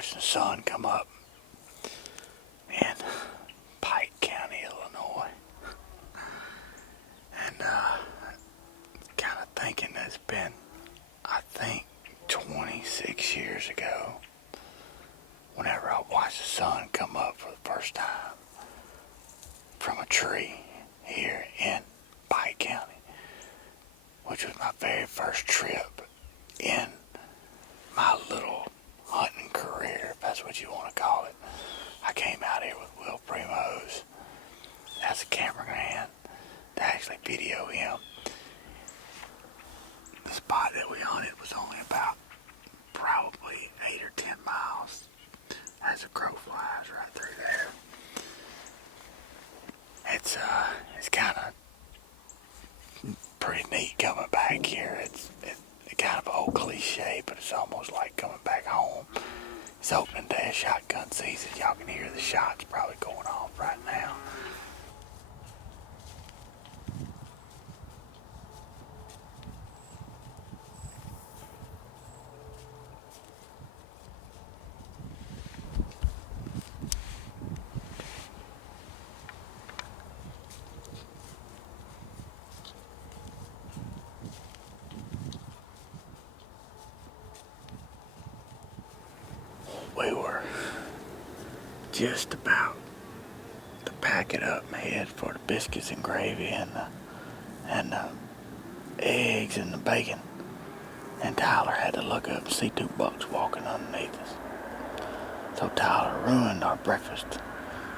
watching the sun come up in Pike County, Illinois. And kind of thinking it's been, I think, 26 years ago whenever I watched the sun come up for the first time from a tree here in Pike County, which was my very first trip in my little hunting career, if that's what you want to call it. I came out here with Will Primos as a cameraman to actually video him. The spot that we hunted was only about probably 8 or 10 miles as the crow flies right through there. It's kind of pretty neat coming back here. It's kind of an old cliche, but it's almost like coming back home. It's opening day of shotgun season. Y'all can hear the shots probably going off right now. We were just about to pack it up and head for the biscuits and gravy and the eggs and the bacon. And Tyler had to look up and see 2 bucks walking underneath us. So Tyler ruined our breakfast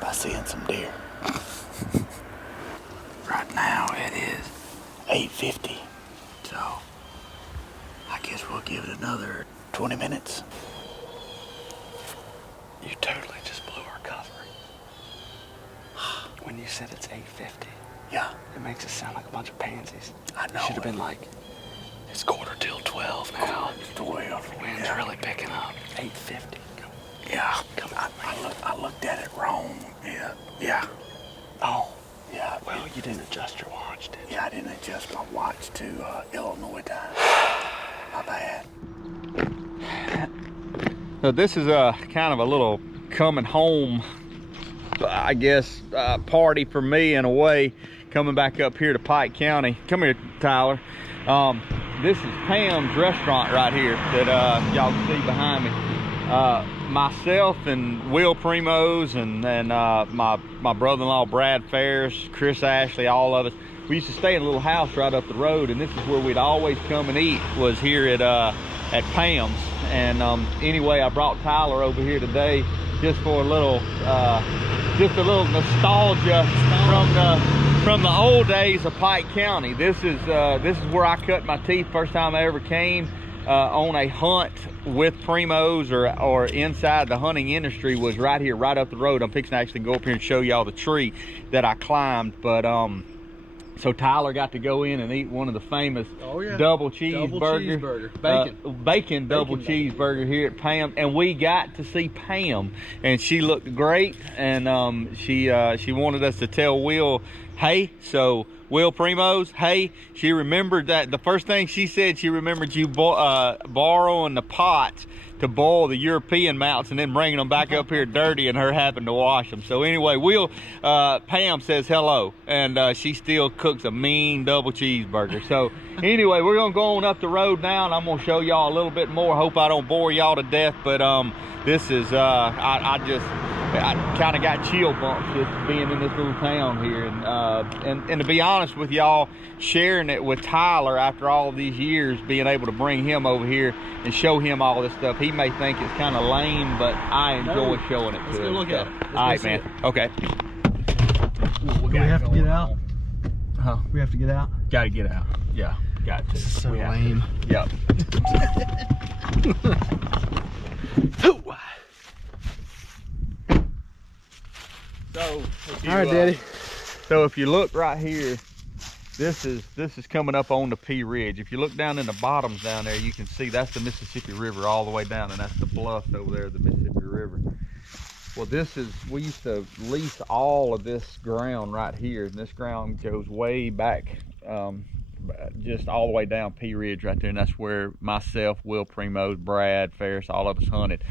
by seeing some deer. Right now it is 8:50, so I guess we'll give it another 20 minutes. You totally just blew our cover. When you said it's 8:50, Yeah, it makes it sound like a bunch of pansies. I know. You should have been like, it's 11:45 now. It's 12. The wind's really picking up. 8:50. Yeah, Come on, I looked at it wrong. Yeah. Oh, Yeah, well, you didn't adjust your watch, did you? yeah, I didn't adjust my watch to Illinois time. My bad. So this is kind of a little coming home, I guess, party for me in a way, coming back up here to Pike County. Come here, Tyler. This is Pam's restaurant right here that y'all can see behind me. Myself and Will Primos and my brother-in-law Brad Ferris, Chris Ashley, all of us, we used to stay in a little house right up the road, and this is where we'd always come and eat, was here at Pam's. And anyway, I brought Tyler over here today just for a little nostalgia from the old days of Pike County. This is where I cut my teeth first time I ever came on a hunt with Primos or inside the hunting industry, was right here, right up the road. I'm fixing to actually go up here and show y'all the tree that I climbed. But so Tyler got to go in and eat one of the famous double cheeseburger, bacon double cheeseburger here at Pam, and we got to see Pam, and she looked great, and she wanted us to tell Will, hey, so Will Primos, hey, she remembered that the first thing she said, she remembered you borrowing the pots to boil the European mounts and then bringing them back up here dirty and her having to wash them. So anyway, Pam says hello, and she still cooks a mean double cheeseburger. So anyway, we're gonna go on up the road now, and I'm gonna show y'all a little bit more. Hope I don't bore y'all to death, but this is I kind of got chill bumps just being in this little town here, and to be honest with y'all, sharing it with Tyler after all these years, being able to bring him over here and show him all this stuff, he may think it's kind of lame, but I enjoy showing it to him. Let's go look at it. All right, man. Okay. Do we have to get out? Huh? We have to get out? Gotta get out. Yeah, got to. So lame. Yep. So, All right, Daddy. So if you look right here, this is coming up on the P Ridge. If you look down in the bottoms down there, you can see that's the Mississippi River all the way down, and that's the bluffs over there, the Mississippi River. Well, we used to lease all of this ground right here, and this ground goes way back, just all the way down P Ridge right there, and that's where myself, Will Primos, Brad Ferris, all of us hunted.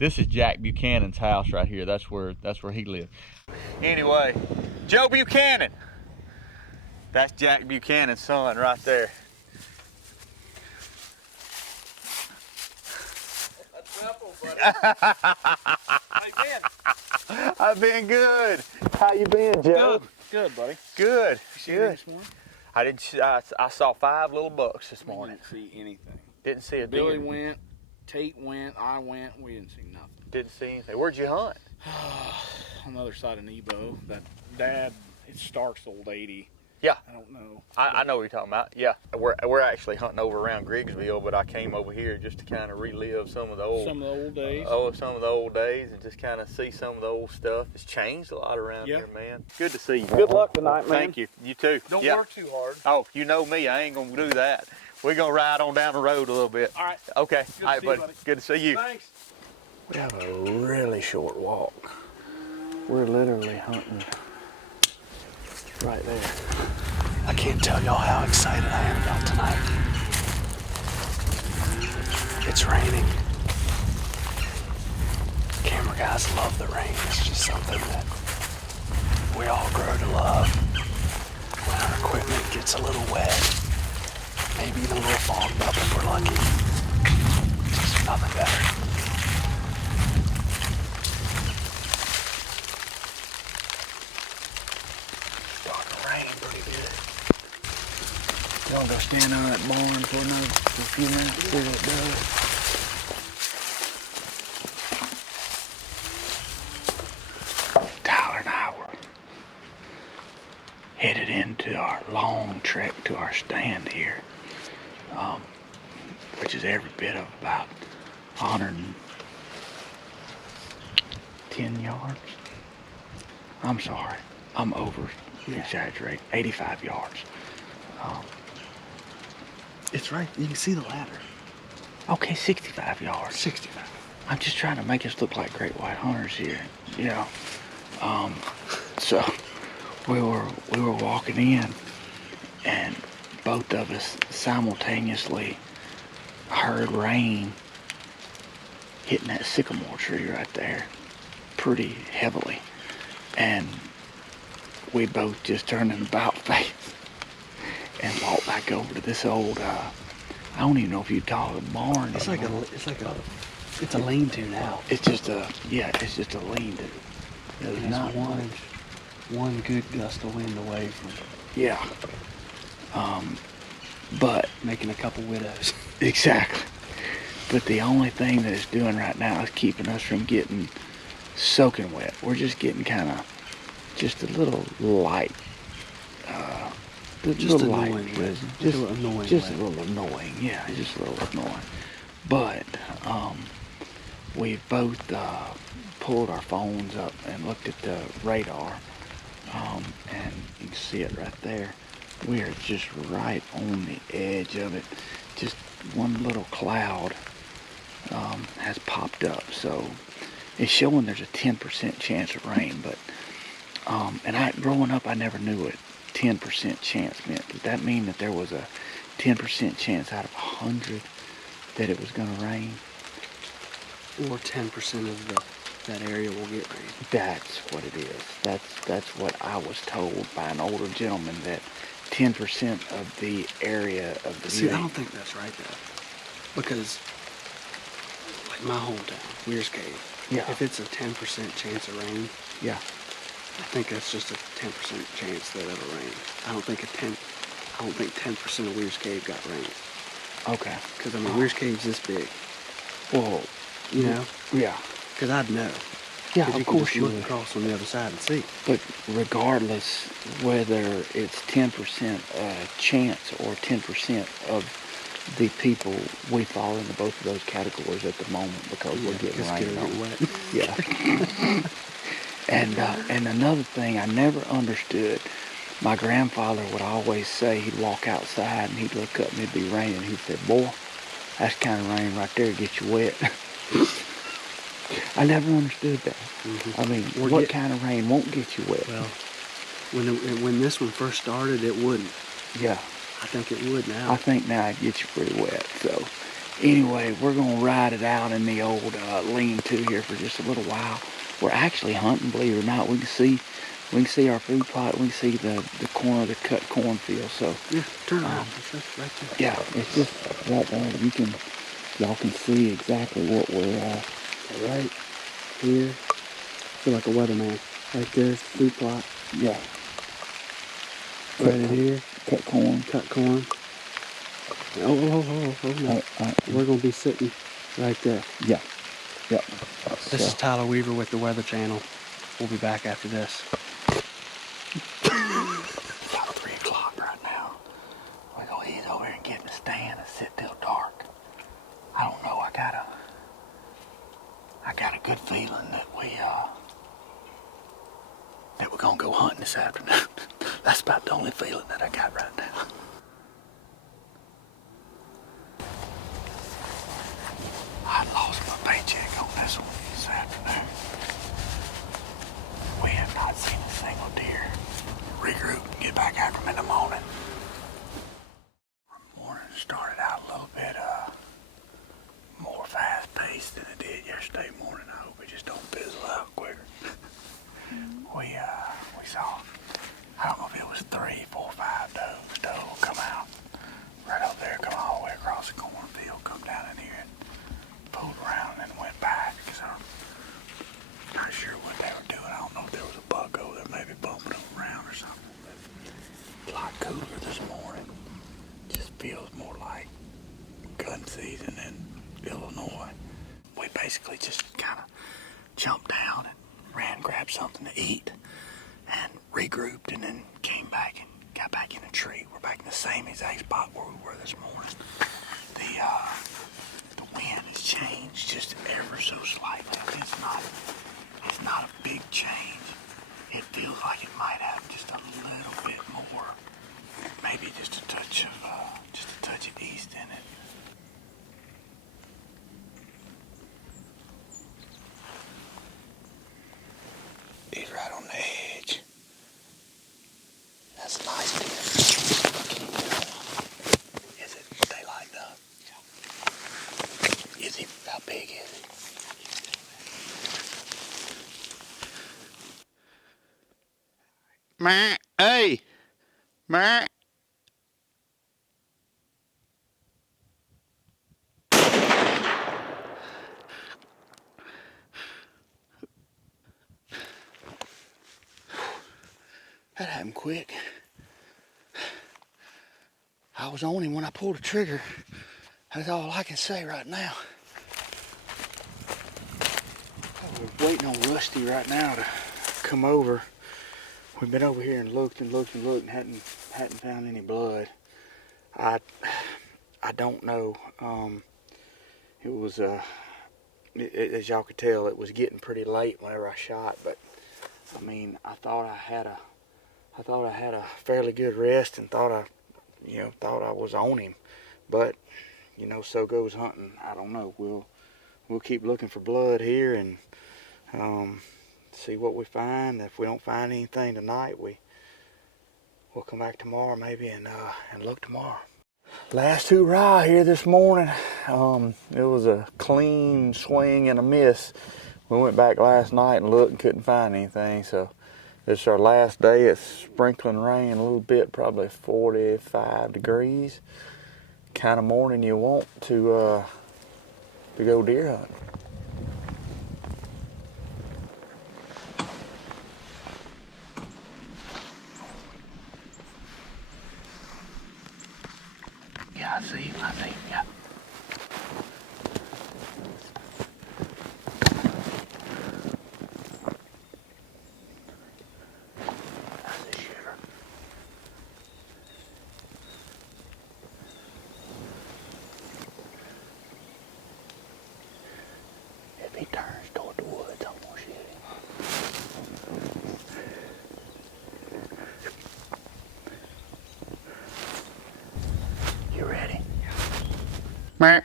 This is Jack Buchanan's house right here. That's where he lived. Anyway, Joe Buchanan. That's Jack Buchanan's son right there. That's apple, buddy. How you been? I've been good. How you been, Joe? Good, buddy. Good. See anything this morning? I didn't. I saw 5 little bucks this morning. Didn't see anything. Didn't see a Billy deer. went, Tate went, I went. We didn't see nothing. Didn't see anything. Where'd you hunt? On the other side of Nebo, that dad, it's Stark's old 80. Yeah. I don't know. I know what you're talking about. Yeah, we're actually hunting over around Griggsville, but I came over here just to kind of relive some of the old days. some of the old days, and just kind of see some of the old stuff. It's changed a lot around here, man. Good to see you. Good luck tonight, man. Thank you. You too. Don't Yeah. work too hard. Oh, you know me. I ain't gonna do that. We're gonna ride on down the road a little bit. All right. Okay. Good All right, to see you, buddy. buddy. Good to see you. Thanks. We have a really short walk. We're literally hunting right there. I can't tell y'all how excited I am about tonight. It's raining. Camera guys love the rain. It's just something that we all grow to love. When our equipment gets a little wet, maybe even a little fogged up if we're lucky. Just nothing better. Y'all go stand on that barn for a few minutes, see what it does. Tyler and I were headed into our long trek to our stand here, which is every bit of about 110 yards. I'm sorry, I'm over exaggerating. 85 yards. It's right. You can see the ladder. Okay, 65 yards. 65. I'm just trying to make us look like great white hunters here, you know. So we were walking in, and both of us simultaneously heard rain hitting that sycamore tree right there, pretty heavily, and we both just turned an about face and walked back over to this old, I don't even know if you'd call it a barn. It's a lean-to now. It's just a lean-to. There's not one good gust of wind away from Yeah. But making a couple widows. exactly. But the only thing that it's doing right now is keeping us from getting soaking wet. We're just getting kind of just a little light. Just light annoying. drizzle. Just a little annoying. Just a little annoying. Yeah, just a little annoying. But we both pulled our phones up and looked at the radar, and you can see it right there. We are just right on the edge of it. Just one little cloud has popped up, so it's showing there's a 10% chance of rain. But and growing up, I never knew what 10% chance meant. Does that mean that there was a 10% chance out of 100 that it was going to rain? Or 10% of that area will get rain. That's what it is. That's what I was told by an older gentleman, that 10% of the area of the See, I don't think that's right though, because like my hometown, Weir's Cave. Yeah. If it's a 10% chance of rain, Yeah. I think that's just a 10% chance that it'll rain. I don't think 10% of Weir's Cave got rain. Okay. Because I mean, Weir's Cave's this big. Well, You know? yeah. Because I'd know. Yeah, 'Cause of you can course just you look would. across on the other side and see. But regardless whether it's 10% chance or 10% of the people, we fall into both of those categories at the moment because we're getting rained on. wet. Yeah. And another thing I never understood, my grandfather would always say, he'd walk outside and he'd look up and it'd be raining. He said, "Boy, that's the kind of rain right there to get you wet." I never understood that. Mm-hmm. I mean, Or what get- kind of rain won't get you wet? Well, when this one first started, it wouldn't. Yeah. I think it would now. I think now it gets you pretty wet. So Anyway, we're gonna ride it out in the old lean-to here for just a little while. We're actually hunting, believe it or not. We can see our food plot. We can see the corner of the cut cornfield. So Yeah, turn around. It's just right there. yeah, it's just right there. Y'all can see exactly what we're Right here. I feel like a weatherman. Right there's the food plot. yeah. Right in here. Cut corn. Cut corn. Oh, no. We're going to be sitting right there. Yeah. Yep. This is Tyler Weaver with the Weather Channel. We'll be back after this. About 3 o'clock right now. We're gonna ease over here and get in the stand and sit till dark. I don't know. I got a good feeling that we're gonna go hunting this afternoon. That's about the only feeling that I got right now. I lost my paycheck on this one this afternoon. We have not seen a single deer. Regroup and get back after them in the morning. Morning started out a little bit more fast-paced than it did yesterday morning. I hope it just don't fizzle out quicker. We saw, I don't know if it was 3, 4, 5 doe come out right up there, come all the way across the cornfield, come down in here and pulled around and then went back. So I'm not sure what they were doing. I don't know if there was a buck over there maybe bumping them around or something. But it's a lot cooler this morning. Just feels more like gun season in Illinois. We basically just kind of jumped down and grabbed something to eat and regrouped and then came back and got back in a tree. We're back in the same exact spot where we were this morning. The wind has changed just ever so slightly. It's not a big change. It feels like it might have just a little bit more, maybe just a touch of east in it. He's right on the edge. That's a nice deer. Is it daylight though? Yeah. Is he, how big is he? Meh. Hey! Meh. That happened quick. I was on him when I pulled the trigger. That's all I can say right now. We're waiting on Rusty right now to come over. We've been over here and looked and hadn't found any blood. I don't know. It was as y'all could tell, it was getting pretty late whenever I shot. But I mean, I thought I had a fairly good rest and thought I was on him. But so goes hunting. I don't know. We'll keep looking for blood here and see what we find. If we don't find anything tonight, we'll come back tomorrow maybe and look tomorrow. Last hurrah here this morning. It was a clean swing and a miss. We went back last night and looked and couldn't find anything. So this is our last day. It's sprinkling rain a little bit, probably 45 degrees. Kind of morning you want to go deer hunting. Yeah, I see, yeah. That's a shooter. If he turns toward the woods, I'm gonna shoot him. You ready? Yeah.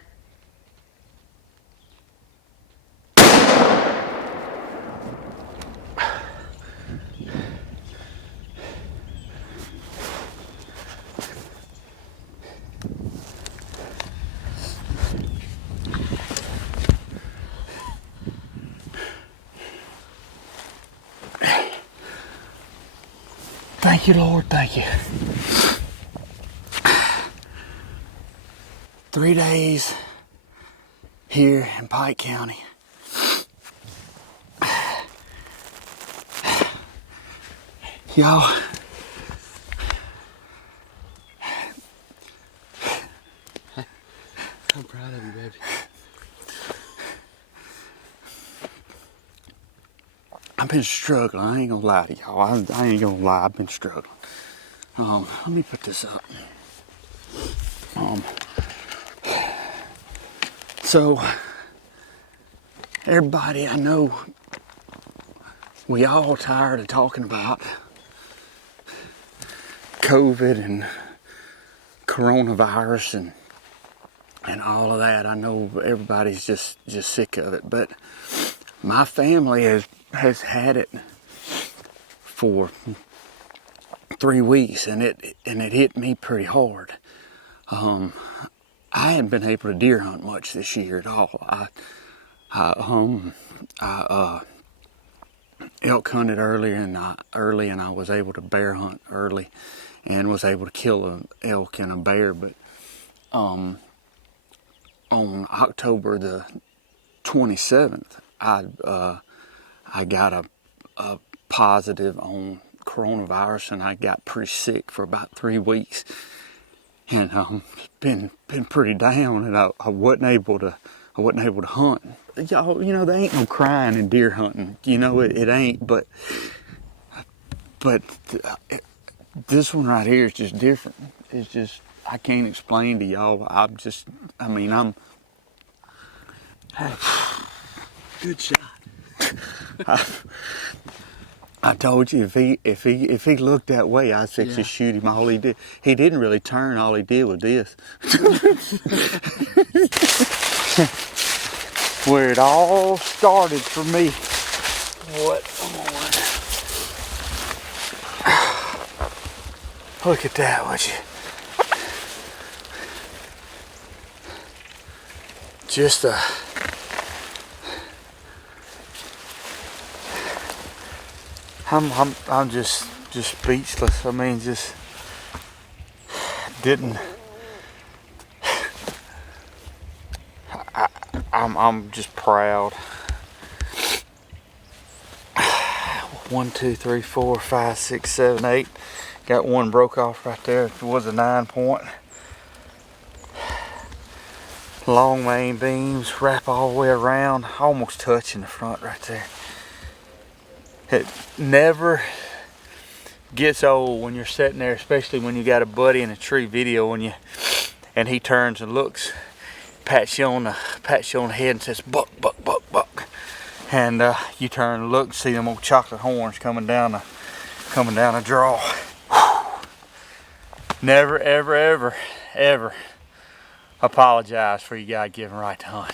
Thank you, Lord. Thank you. 3 days here in Pike County. Y'all, I'm proud of you, baby. I've been struggling. I ain't gonna lie to y'all. I ain't gonna lie. I've been struggling. Let me put this up. So, everybody, I know we all tired of talking about COVID and coronavirus and all of that. I know everybody's just sick of it, but my family has had it for 3 weeks, and it hit me pretty hard. I hadn't been able to deer hunt much this year at all. I elk hunted early, and I was able to bear hunt early, and was able to kill an elk and a bear. But on October the 27th, I got a positive on coronavirus, and I got pretty sick for about 3 weeks, and been pretty down, and I wasn't able to hunt. Y'all, you know, there ain't no crying in deer hunting. You know, it ain't. But this one right here is just different. It's just, I can't explain to y'all. I'm Good shot. I told you, if he looked that way, I'd fix to shoot him. All he didn't really turn. All he did was this. Where it all started for me. What? Look at that, would you? Just I'm just speechless. I mean, just didn't. I'm just proud. 1, 2, 3, 4, 5, 6, 7, 8. Got one broke off right there. It was a 9-point. Long main beams, wrap all the way around, almost touching the front right there. It never gets old when you're sitting there, especially when you got a buddy in a tree videoing you, and he turns and looks, pats you on the head and says, "Buck, buck, buck, buck," and you turn and look and see them old chocolate horns coming down a draw. Never, ever, ever, ever apologize for your God-given right to hunt.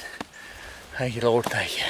Thank you, Lord. Thank you.